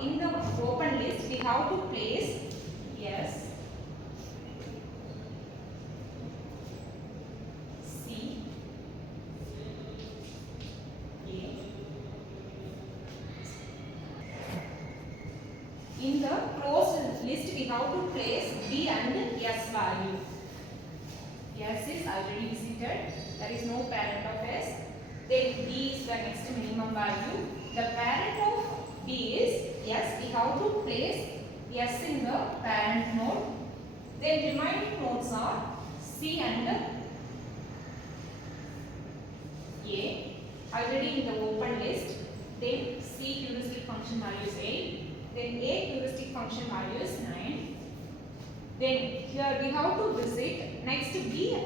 in the open list we have to place S, C, A. In the closed list we have to place B and S value. S is already visited, there is no parent of S. Then B is the next minimum value. The parent of B is S. We have to place S in the parent node. Then remaining nodes are C and A, already in the open list. Then C heuristic function value is 8. Then A heuristic function value is 9. Then here we have to visit next B.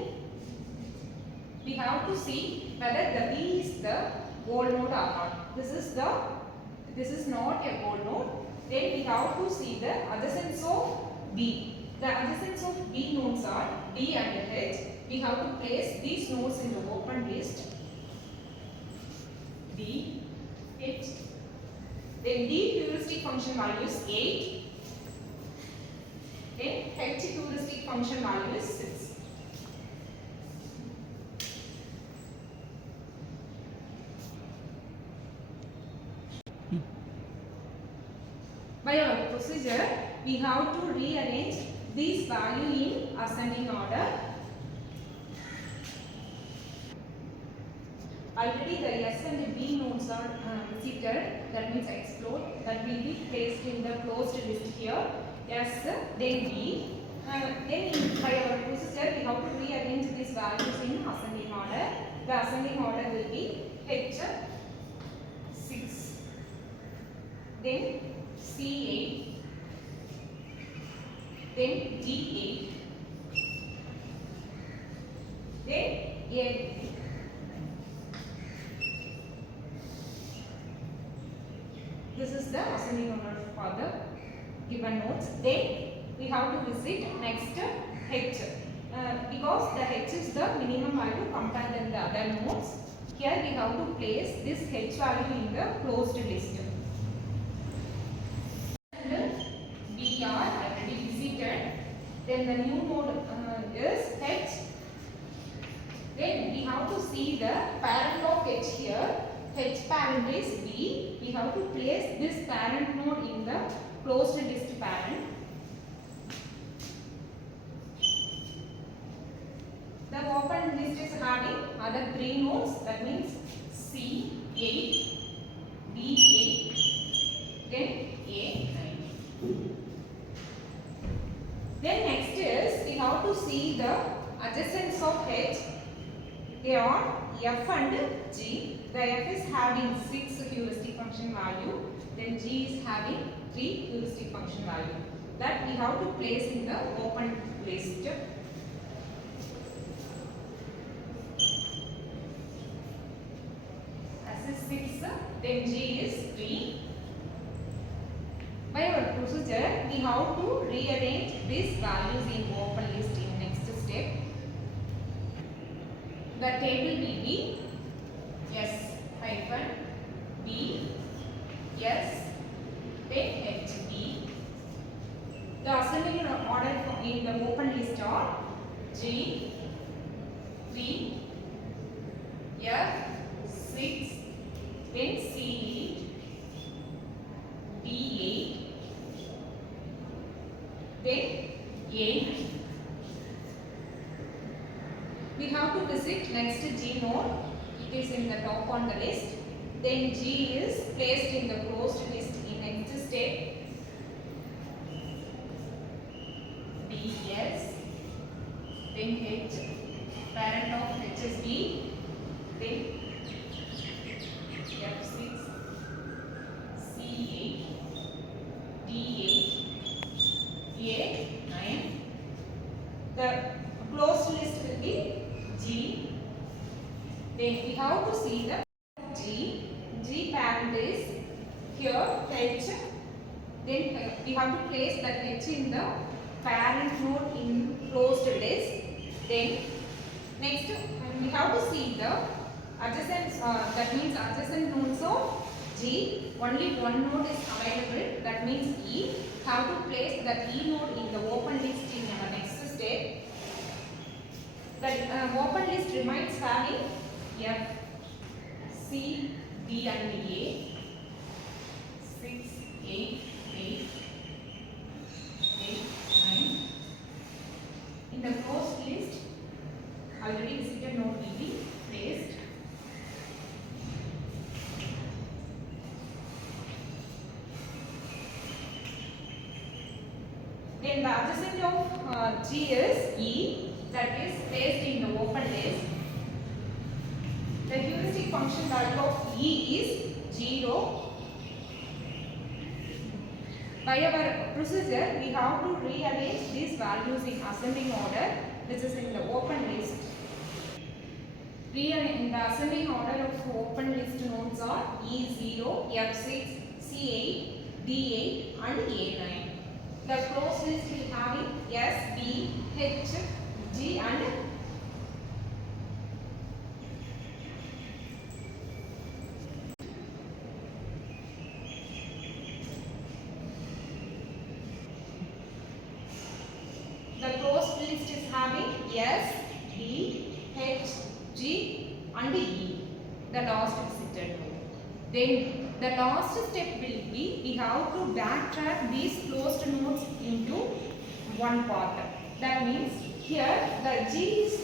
We have to see whether the B is the goal node or not. This is not a goal node. Then we have to see the adjacents of B. The adjacents of B nodes are D and H. We have to place these nodes in the open list. D, H. Then D heuristic function value is 8. Then H heuristic function value is 6. By our procedure, we have to rearrange these values in ascending order. Already the S and B nodes are visited, that means explored, that will be placed in the closed list here. S, then B. Then by our procedure, we have to rearrange these values in ascending order. The ascending order will be H 6, then C 8, then D 8, then A. This is the ascending order for the given nodes. Then we have to visit next H. Because the H is the minimum value compared than the other nodes. Here we have to place this H value in the closed list. B are already visited. Then the new node is H. Then we have to see the parent of H here. H parent is B. We have to place this parent node in the closed list parent. The open list is having other 3 nodes, that means C 8, B 8, then A 9. Then next is we have to see the adjacents of H. They are F and G. The F is having 6 heuristic function value, then G is having 3 heuristic function value. That we have to place in the open list. S is 6, then G is 3. By our procedure, we have to rearrange these values in open list in next step. The table will be S hyphen B S then H D. The ascending order in the open list are G 3 F 6 then C 8 D 8 then A. We have to visit next G node. It is in the top on the list. Then G is placed in the closed list in next step. B S, then H, parent of H is B, then F 6, C 8, D 8, A 9. The closed list will be G. Then we have to see the G parent is here H. Then we have to place that H in the parent node in closed list. Then next we have to see the adjacent, that means adjacent nodes of G. Only one node is available, means E, have to place that E node in the open list in our next step. The open list remains having F, C, D and A. 6, 8, 8, 8, 9. In the closed list, already visited node will be placed. Then the adjacent of G is E, that is placed in the open list. The heuristic function value of E is 0. By our procedure, we have to rearrange these values in ascending order, which is in the open list. In the ascending order of open list nodes are E0, F6, C8, D8 and A9. The closed list will have S, B, H, G and the closed list is having S, B, H, G and E, the last visited node. Then the last step will be, we have to backtrack these closed nodes into one part. That means here the G is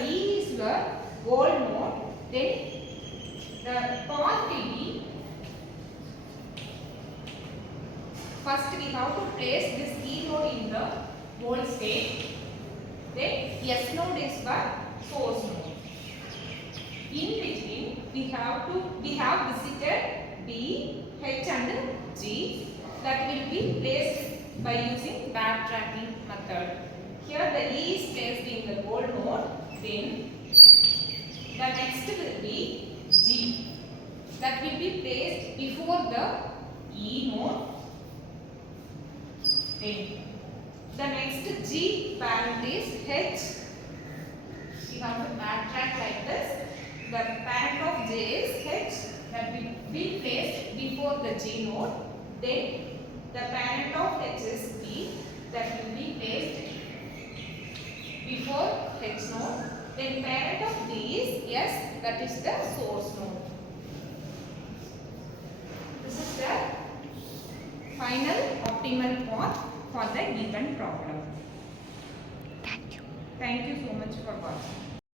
E is the goal node. Then the path will be, first we have to place this E node in the goal state. Then S node is the source node. In between we have visited B, H and G that will be placed by using backtracking method. Here the E is placed in the goal node. Then the next will be G that will be placed before the E node. Then the next G parent is H. We have to backtrack like this. The parent of J is H that will be placed before the G node. Then the parent of H is B that will be placed before H node. Then parent of D is S, that is the source node. This is the final optimal path for the given problem. Thank you. Thank you so much for watching.